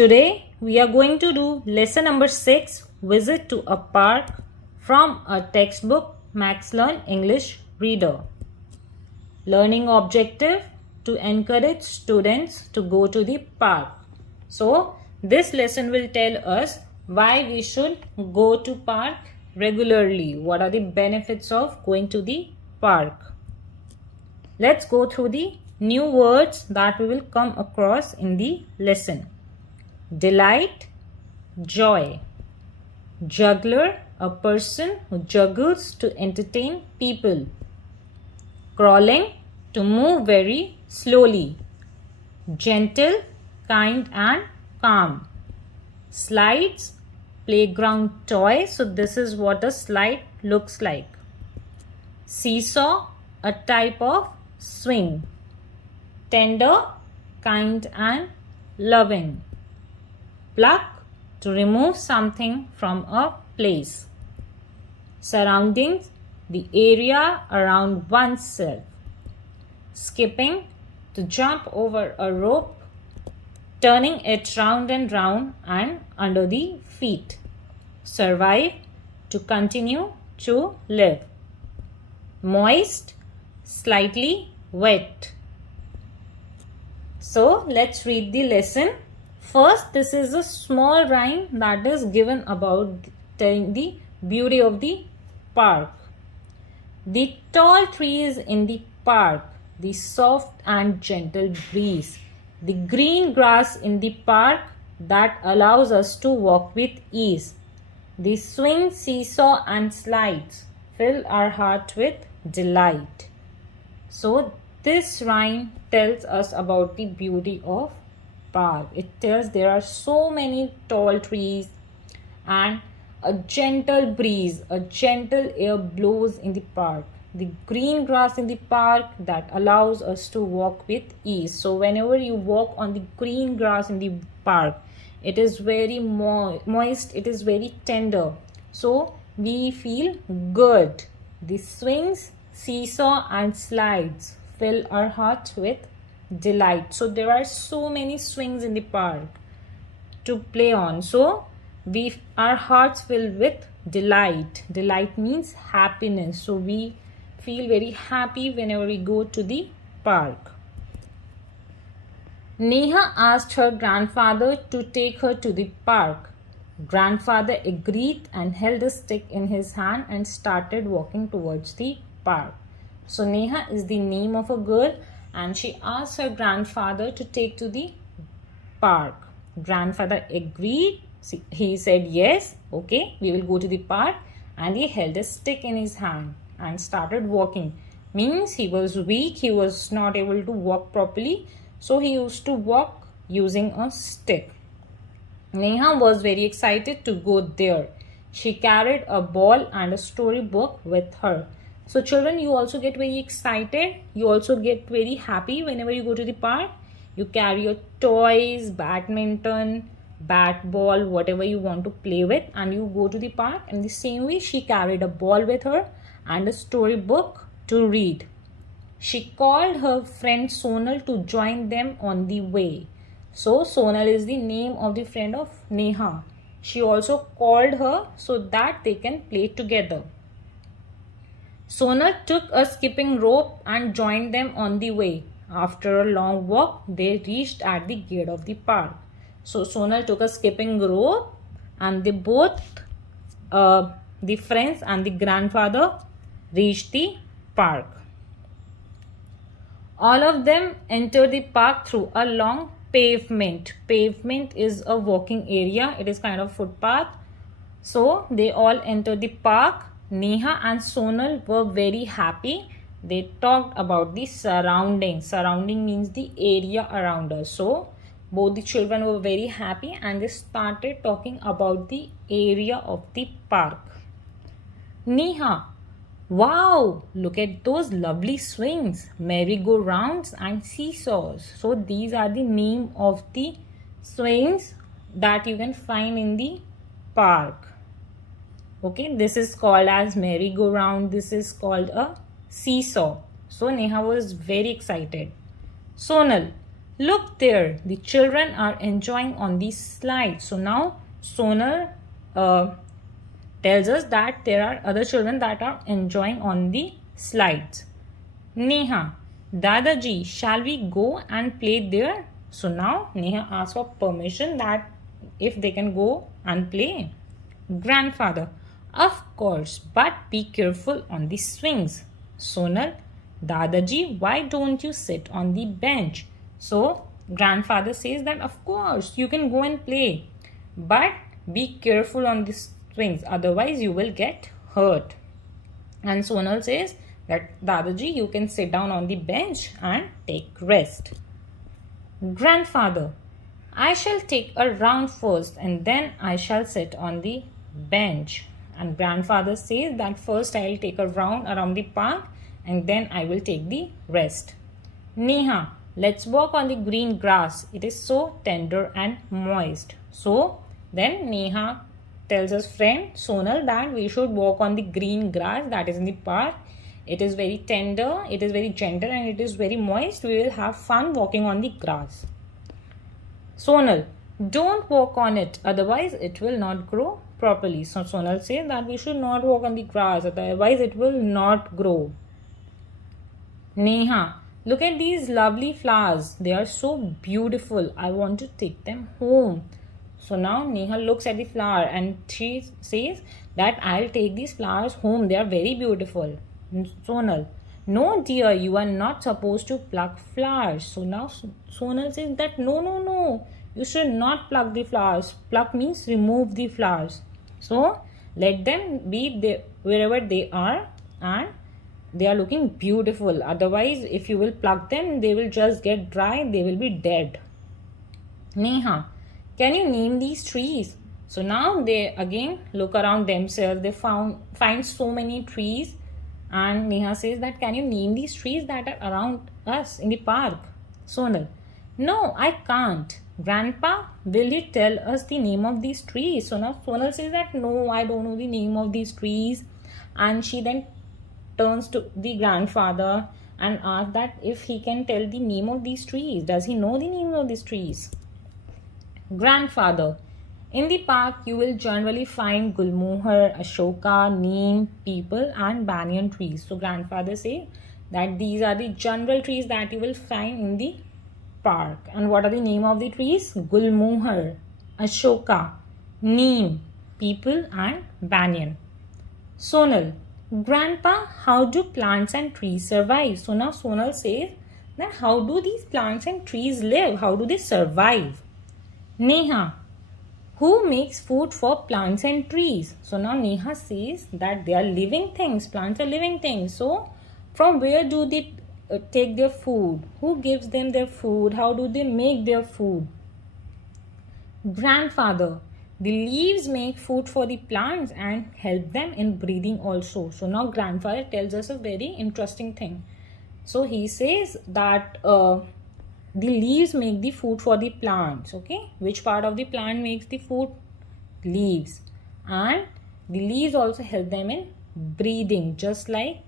Today we are going to do lesson number 6, Visit to a Park, from a textbook Max Learn English Reader. Learning objective: to encourage students to go to the park. So this lesson will tell us why we should go to park regularly. What are the benefits of going to the park? Let's go through the new words that we will come across in the lesson. Delight, joy. Juggler, a person who juggles to entertain people. Crawling, to move very slowly. Gentle, kind and calm. Slides, playground toy. So this is what a slide looks like. Seesaw, a type of swing. Tender, kind and loving. Pluck, to remove something from a place. Surroundings, the area around oneself. Skipping, to jump over a rope, turning it round and round and under the feet. Survive, to continue to live. Moist, slightly wet. So let's read the lesson. First, this is a small rhyme that is given about telling the beauty of the park. The tall trees in the park, the soft and gentle breeze, the green grass in the park that allows us to walk with ease. The swing, seesaw and slides fill our heart with delight. So this rhyme tells us about the beauty of park. It tells there are so many tall trees and a gentle breeze, a gentle air blows in the park. The green grass in the park that allows us to walk with ease. So whenever you walk on the green grass in the park, it is very moist, it is very tender. So we feel good. The swings, seesaw and slides fill our hearts with delight. So there are so many swings in the park to play on. So our hearts fill with delight. Delight means happiness. So we feel very happy whenever we go to the park. Neha asked her grandfather to take her to the park. Grandfather agreed and held a stick in his hand and started walking towards the park. So Neha is the name of a girl and she asked her grandfather to take to the park. Grandfather agreed. He said yes, okay, we will go to the park, and he held a stick in his hand and started walking. Means he was weak, he was not able to walk properly, so he used to walk using a stick. Neha was very excited to go there. She carried a ball and a storybook with her. So children, you also get very excited. You also get very happy whenever you go to the park. You carry your toys, badminton, bat, ball, whatever you want to play with, and you go to the park. In the same way, she carried a ball with her and a storybook to read. She called her friend Sonal to join them on the way. So Sonal is the name of the friend of Neha. She also called her so that they can play together. Sonal took a skipping rope and joined them on the way. After a long walk, they reached at the gate of the park. So Sonal took a skipping rope and they both, the friends and the grandfather, reached the park. All of them entered the park through a long pavement. Pavement is a walking area. It is kind of footpath. So they all entered the park. Neha and Sonal were very happy. They talked about the surroundings. Surrounding means the area around us. So both the children were very happy and they started talking about the area of the park. Neha, wow, look at those lovely swings, merry-go-rounds and seesaws. So these are the name of the swings that you can find in the park. Okay, this is called as merry-go-round. This is called a seesaw. So Neha was very excited. Sonal, Look there, the children are enjoying on the slide. So now Sonal tells us that there are other children that are enjoying on the slides. Neha, Dadaji, shall we go and play there? So now Neha asks for permission that if they can go and play. Grandfather, of course, but be careful on the swings. Sonal, Dadaji, why don't you sit on the bench? So grandfather says that of course you can go and play, but be careful on the swings, otherwise you will get hurt. And Sonal says that Dadaji, you can sit down on the bench and take rest. Grandfather, I shall take a round first and then I shall sit on the bench. And grandfather says that first I will take a round around the park and then I will take the rest. Neha, let's walk on the green grass. It is so tender and moist. So then Neha tells his friend Sonal that we should walk on the green grass that is in the park. It is very tender, it is very gentle and it is very moist. We will have fun walking on the grass. Sonal, don't walk on it, otherwise it will not grow properly. So Sonal says that we should not walk on the grass, otherwise it will not grow. Neha, look at these lovely flowers. They are so beautiful. I want to take them home. So now Neha looks at the flower and she says that I'll take these flowers home. They are very beautiful. Sonal, no dear, you are not supposed to pluck flowers. So now Sonal says that no, you should not pluck the flowers. Pluck means remove the flowers. So let them be there wherever they are and they are looking beautiful. Otherwise, if you will pluck them, they will just get dry. They will be dead. Neha, can you name these trees? So now they again look around themselves. They find so many trees. And Neha says that can you name these trees that are around us in the park? Sonal, no, I can't. Grandpa, will you tell us the name of these trees? So now Sonal says that no, I don't know the name of these trees. And she then turns to the grandfather and asks that if he can tell the name of these trees. Does he know the name of these trees? Grandfather, in the park you will generally find Gulmohar, Ashoka, Neem, Peepal and Banyan trees. So grandfather says that these are the general trees that you will find in the park. And what are the name of the trees? Gulmohar, Ashoka, Neem, Peepal and Banyan. Sonal, Grandpa, how do plants and trees survive? So now Sonal says that how do these plants and trees live? How do they survive? Neha, who makes food for plants and trees? So now Neha says that they are living things. Plants are living things. So from where do they take their food? Who gives them their food? How do they make their food? Grandfather, the leaves make food for the plants and help them in breathing also. So now grandfather tells us a very interesting thing. So he says that the leaves make the food for the plants. Okay, which part of the plant makes the food? Leaves. And the leaves also help them in breathing, just like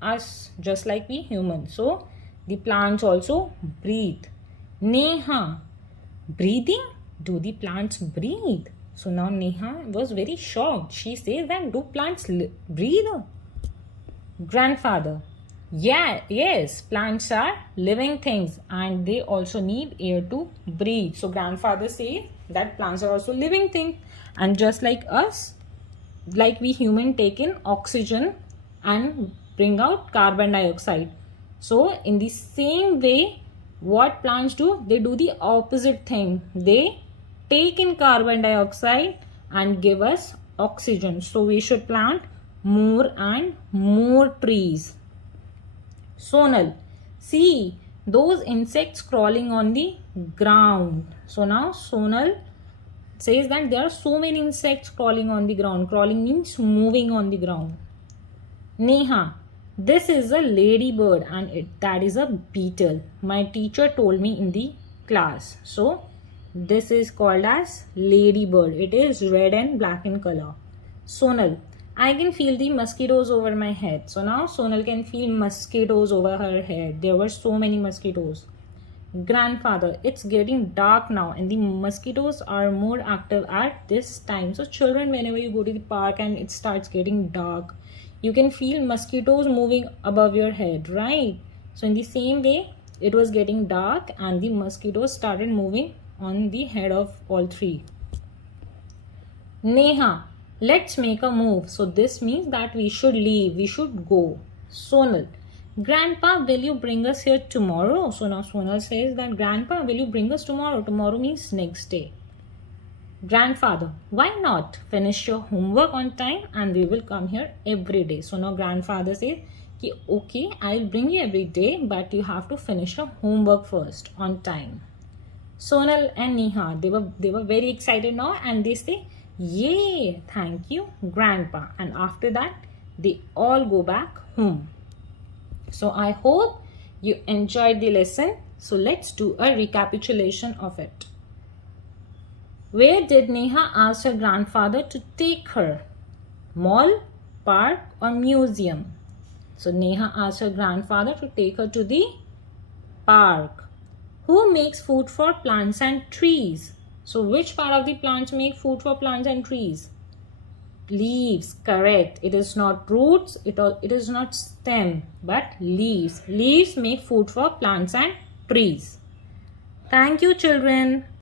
us, just like we humans. So the plants also breathe. Neha, breathing? Do the plants breathe? So now Neha was very shocked. She says that do plants breathe? Grandfather, yes, plants are living things and they also need air to breathe. So grandfather says that plants are also living things, and just like us, like we human take in oxygen and bring out carbon dioxide. So in the same way, what plants do? They do the opposite thing. They take in carbon dioxide and give us oxygen. So we should plant more and more trees. Sonal, see those insects crawling on the ground. So now Sonal says that there are so many insects crawling on the ground. Crawling means moving on the ground. Neha, this is a ladybird and that is a beetle. My teacher told me in the class. So this is called as ladybird. It is red and black in color. Sonal, I can feel the mosquitoes over my head. So now Sonal can feel mosquitoes over her head. There were so many mosquitoes. Grandfather, it's getting dark now and the mosquitoes are more active at this time. So children, whenever you go to the park and it starts getting dark, you can feel mosquitoes moving above your head, right? So in the same way, it was getting dark and the mosquitoes started moving on the head of all three. Neha, let's make a move. So this means that we should leave, we should go. Sonal, Grandpa, will you bring us here tomorrow? So now Sonal says that, Grandpa, will you bring us tomorrow? Tomorrow means next day. Grandfather, why not? Finish your homework on time and we will come here every day. So now grandfather says, okay, I'll bring you every day, but you have to finish your homework first on time. Sonal and Neha, they were very excited now and they say, yay, thank you, Grandpa. And after that, they all go back home. So I hope you enjoyed the lesson. So let's do a recapitulation of it. Where did Neha ask her grandfather to take her? Mall, park or museum? So Neha asked her grandfather to take her to the park. Who makes food for plants and trees? So which part of the plants make food for plants and trees? Leaves, correct. It is not roots, it is not stem, but leaves. Leaves make food for plants and trees. Thank you, children.